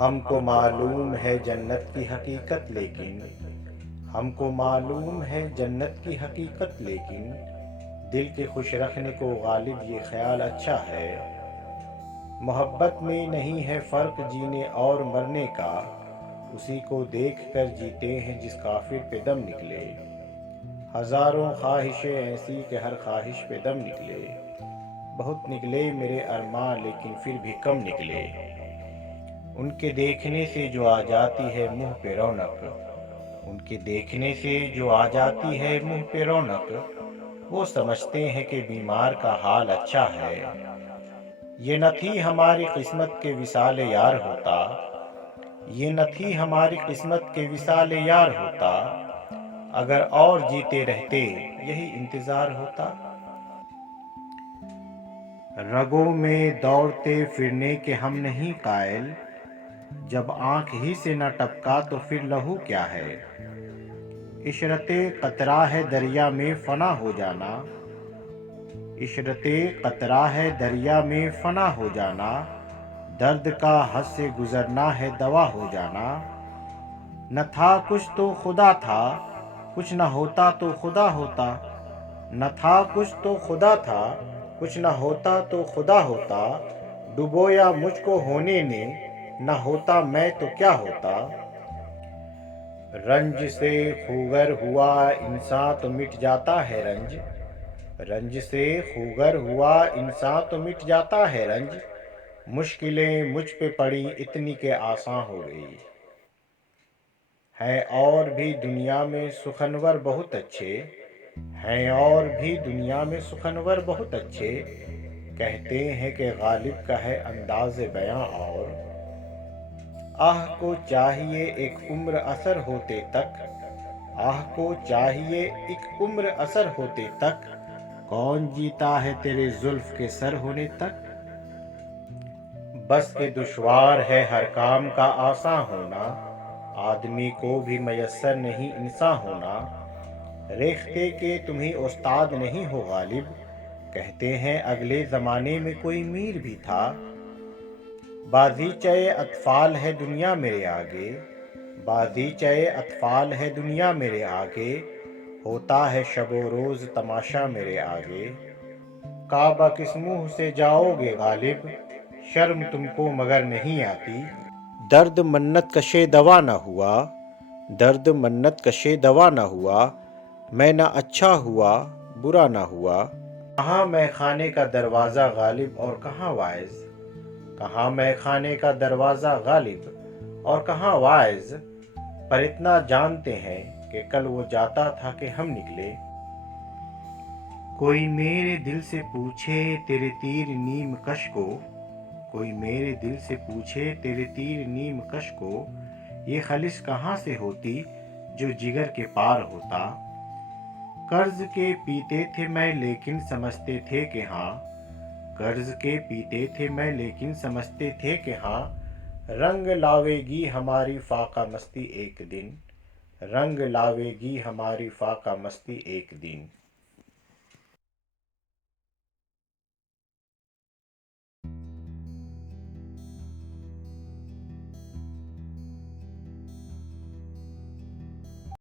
ہم کو معلوم ہے جنت کی حقیقت لیکن ہم کو معلوم ہے جنت کی حقیقت لیکن دل کے خوش رکھنے کو غالب یہ خیال اچھا ہے۔ محبت میں نہیں ہے فرق جینے اور مرنے کا، اسی کو دیکھ کر جیتے ہیں جس کافر پہ دم نکلے۔ ہزاروں خواہشیں ایسی کہ ہر خواہش پہ دم نکلے، بہت نکلے میرے ارماں لیکن پھر بھی کم نکلے۔ ان کے دیکھنے سے جو آ جاتی ہے منہ پہ رونق، ان کے دیکھنے سے جو آ جاتی ہے منہ پہ رونق، وہ سمجھتے ہیں کہ بیمار کا حال اچھا ہے۔ یہ نہ تھی ہماری قسمت کے وصال یار ہوتا، یہ نہ تھی ہماری قسمت کے وصال یار ہوتا، اگر اور جیتے رہتے یہی انتظار ہوتا۔ رگوں میں دوڑتے پھرنے کے ہم نہیں قائل، جب آنکھ ہی سے نہ ٹپکا تو پھر لہو کیا ہے۔ عشرت قطرہ ہے دریا میں فنا ہو جانا، عشرت قطرہ ہے دریا میں فنا ہو جانا، درد کا حد سے گزرنا ہے دوا ہو جانا۔ نہ تھا کچھ تو خدا تھا، کچھ نہ ہوتا تو خدا ہوتا، نہ تھا کچھ تو خدا تھا، کچھ نہ ہوتا تو خدا ہوتا، ڈبویا مجھ کو ہونے نے، نہ ہوتا میں تو کیا ہوتا۔ رنج سے خوگر ہوا انسان تو مٹ جاتا ہے رنج، رنج سے خوگر ہوا انسان تو مٹ جاتا ہے رنج، مشکلیں مجھ پہ پڑی اتنی کہ آساں ہو گئی۔ ہیں اور بھی دنیا میں سخنور بہت اچھے، ہیں اور بھی دنیا میں سخنور بہت اچھے، کہتے ہیں کہ غالب کا ہے انداز بیاں اور۔ آہ کو چاہیے ایک عمر اثر ہوتے تک، آہ کو چاہیے ایک عمر اثر ہوتے تک، کون جیتا ہے تیرے زلف کے سر ہونے تک۔ بس کہ دشوار ہے ہر کام کا آساں ہونا، آدمی کو بھی میسر نہیں انساں ہونا۔ ریختہ کے تمہیں استاد نہیں ہو غالب، کہتے ہیں اگلے زمانے میں کوئی میر بھی تھا۔ بازیچہ اطفال ہے دنیا میرے آگے، بازیچہ اطفال ہے دنیا میرے آگے، ہوتا ہے شب و روز تماشا میرے آگے۔ کعبہ کس منہ سے جاؤ گے غالب، شرم تم کو مگر نہیں آتی۔ درد منت کشے دوا نہ ہوا، درد منت کشے دوا نہ ہوا، میں نہ اچھا ہوا برا نہ ہوا۔ کہاں مے خانے کا دروازہ غالب اور کہاں واعظ، کہاں مے خانے کا دروازہ غالب اور کہاں واعظ، پر اتنا جانتے ہیں کہ کل وہ جاتا تھا کہ ہم نکلے۔ کوئی میرے دل سے پوچھے تیرے تیر نیم کش کو، کوئی میرے دل سے پوچھے تیرے تیر نیم کش کو، یہ خلش کہاں سے ہوتی جو جگر کے پار ہوتا۔ قرض کے پیتے تھے میں لیکن سمجھتے تھے کہ ہاں، قرض کے پیتے تھے میں لیکن سمجھتے تھے کہ ہاں، رنگ لاوے گی ہماری فاقہ مستی ایک دن، رنگ لاوے گی ہماری فاقہ مستی ایک دن۔